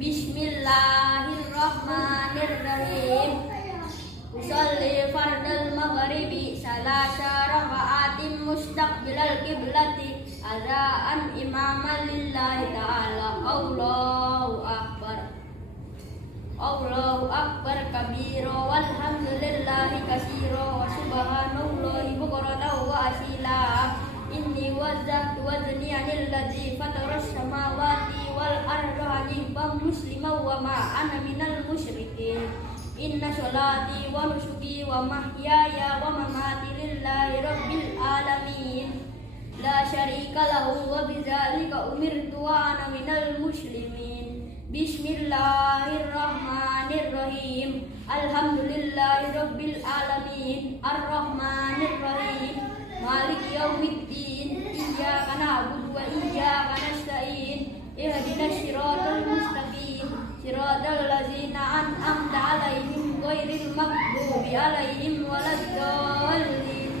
Bismillahirrahmanirrahim. Usolli fardal maghribi salasa raka'atin mustaqbilal qiblati adaan imaman lillahi ta'ala. Allahu akbar. Allahu akbar kabira walhamdulillahi katsira wa subhanallahi bukratan wa asila. Inni wajjahtu wajhiya lillazi fataras samawati wal arda hanifan musliman wa ma ana minal musyrikin. Inna sholati wa nusuki wa mahyaya wa mamati lillahi rabbil alamin. La syarika lahu wa bidzalika umirtu wa ana minal muslimin. Bismillahirrahmanirrahim. Alhamdulillahi rabbil alamin. Ar-Rahmanirrahim. Maliki yaumiddin. Iyyaka na'budu wa iyyaka nasta'in. Ihdinas siratal mustaqim. Siratal ladzina an'amta 'alaihim ghairil maghdubi 'alaihim waladdallin.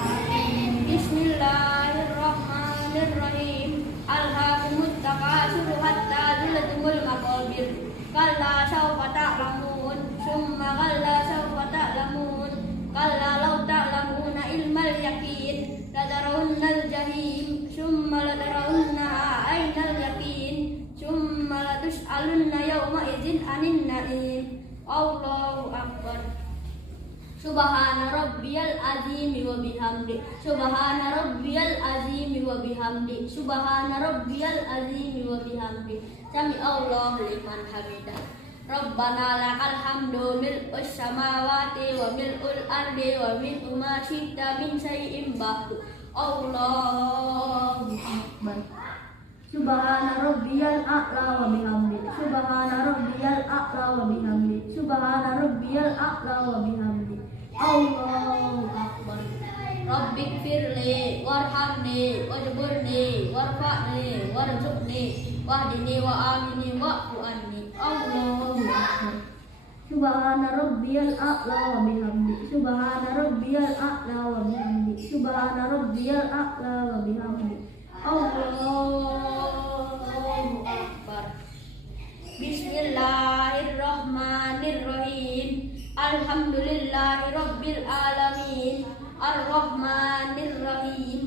Amin. Bismillahirrahmanirrahim. Alhaakumut takatsur hatta zulatumul maqabir. Kalla sawfa ta'lamun. Summa kalla sawfa ta'lamun. Kalla law ta'lamuna ilmal yaqin latarawunnal jahim summa latarawunnaha ainal yaqin summa latus'alunna yawma idzin anin na'im. Allahu akbar. Subhana rabbiyal azimi wa bihamdi. Subhana rabbiyal azimi wa bihamdi. Subhana rabbiyal azimi wa bihamdi. Sami Allahu liman hamidah. Rabbana lakal hamdu mil'us samawati wa mil'ul ardi wa mil'u ma syi'ta min syai'in ba'du. Allahu akbar. Subhana rabbiyal a'la wa bihamdi. Subhana rabbiyal a'la wa bihamdi. Subhana rabbiyal a'la wa bihamdi. Allahu akbar. Rabbighfirli warhamni wajburni warfa'ni warzuqni wahdini wa amini wa'fu anni. Allahu akbar. Subhana rabbiyal a'la wa bihamdi. Subhana rabbiyal a'la wa bihamdi. Subhana rabbiyal a'la wa bihamdi. Allahu akbar. Bismillahirrahmanirrahim. Alhamdulillahi rabbil alamin. Ar-Rahmanirrahim.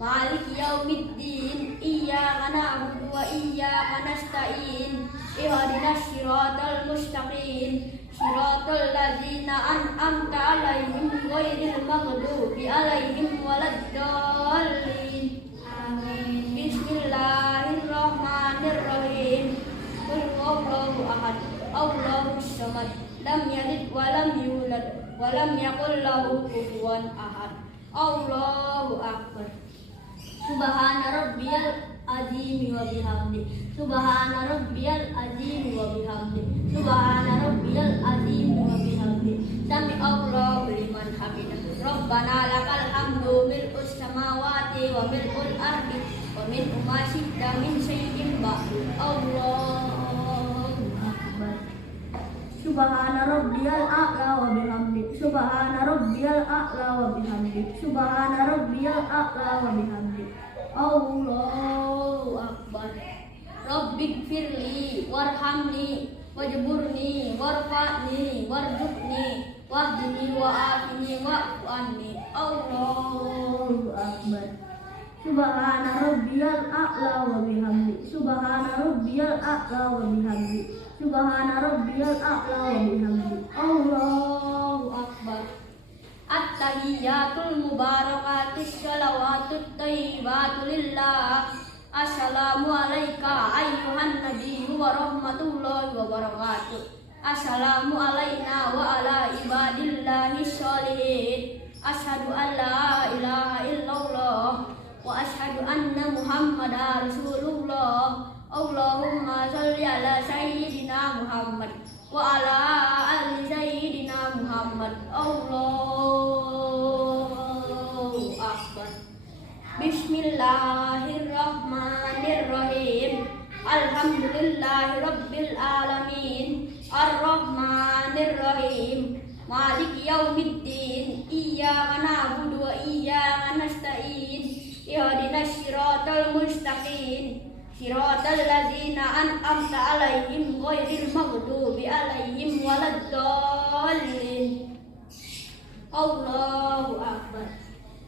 Maliki yaumiddin. Iyyaka na'budu wa iyyaka nasta'in. Ihdinas siratal mustaqim. Siratal ladzina an'amta 'alaihim ghairil maghdubi 'alaihim waladdallin. Amin. Bismillahirrahmanirrahim. Qul huwallahu ahad. Allahus samad. Lam yalid wa lam yulad wa lam yakul lahu kufuwan ahad. Allahu akbar. Subhana rabbiyal azimi wa bihamdi. Subhana rabbiyal azimi wa bihamdi. Subhana rabbiyal azimi wa bihamdi. Sami Allahu liman hamidah. Rabbana lakal hamdu mil'us samawati wa mil'ul ardi wa mil'u ma syi'ta min syai'in ba'du. Allahu akbar. Subhana rabbiyal a'la wa bihamdi. Subhana rabbiyal a'la wa bihamdi. Subhana rabbiyal a'la wa bihamdi. Allahu akbar. Rabbighfirli warhamni wajburni warfa'ni warzuqni wahdini wa afini wa'fu anni. Allahu akbar. Subhana rabbiyal a'la wa bihamdi. Subhana rabbiyal a'la wa bihamdi. Subhana rabbiyal a'la wa bihamdi. Allahu akbar. At-tahiyyatul mubarakatus shalawatut thayyibatu lillah. Assalamu alayka ayyuhan nabiyyu wa rahmatullahi wa barakatuh. Assalamu alayna wa ala ibadillahi sholihin. Ashhadu an la ilaha illallah wa ashhadu anna muhammadar rasulullah. Allahumma sholli ala sayyidina Muhammad wa ala ali sayyidina Muhammad. Allahu akbar. Bismillahirrahmanirrahim. Alhamdulillahi rabbil alamin. Ar-Rahmanirrahim. Maliki yaumiddin. Iyyaka na'budu wa iyyaka nasta'in. Ihdinas siratal mustaqim. Siratal ladzina an'amta 'alaihim ghairil maghdubi 'alaihim waladdallin. Allahu akbar.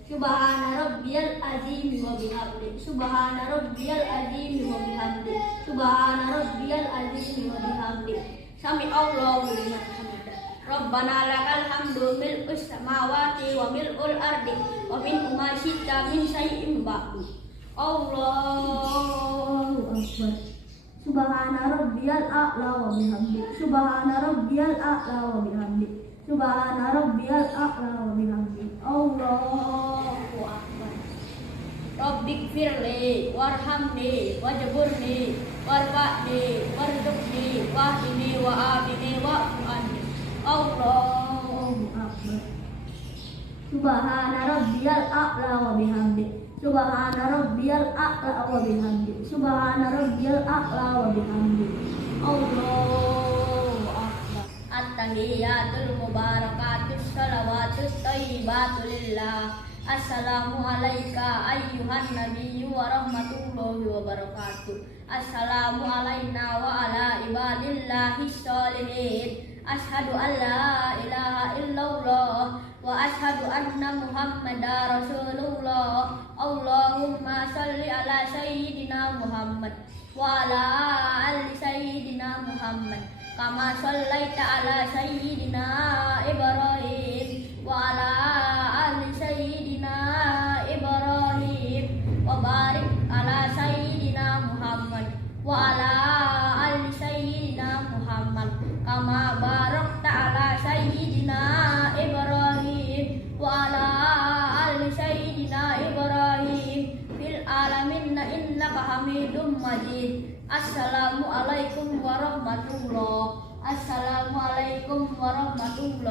Subhana rabbiyal azim wa bihamdi. Subhana rabbiyal azim wa bihamdi. Subhana rabbiyal azim wa bihamdi. Sami Allahu liman hamidah. Rabbana lakal hamdu mil'us samawati wa mil'ul ardi wa min ma syi'ta min syai'in ba'du. Allahu akbar. Subhana rabbiyal a'la wa bihamdi. Subhana rabbiyal a'la wa bihamdi. Subhana rabbiyal a'la wa bihamdi. Allahu akbar. Rabbik firli warhamni wajburni warfa'ni warzuqni wahdini wa afini wa'fu anni. Allahu akbar. Subhana rabbiyal a'la wa bihamdi. Subhana rabbiyal a'la wa bihamdi. Subhana rabbiyal a'la wa bihamdi. Allahu akbar. At-tahiyatul mubarakatus shalawatus thayyibatu lillah. Assalamu alayka ayyuhan nabiyyu wa rahmatullahi wa barakatuh. Assalamu alayna wa ala ibadillahi sholihin. Ashhadu an la ilaha illallah wa ashhadu anna muhammadar rasulullah. Allahumma salli ala sayyidina Muhammad wa ala ali sayyidina Muhammad kama sallaita ala sayyidina Ibrahim wa ala ali sayyidina Ibrahim wa barik ala sayyidina Muhammad wa ala ali sayyidina Muhammad kama barakta ala sayyidina Ibrahim wa ala ali sayyidina Ibrahim fil alamin innaka Hamidum Majid. Assalamualaikum warahmatullahi. Assalamualaikum warahmatullahi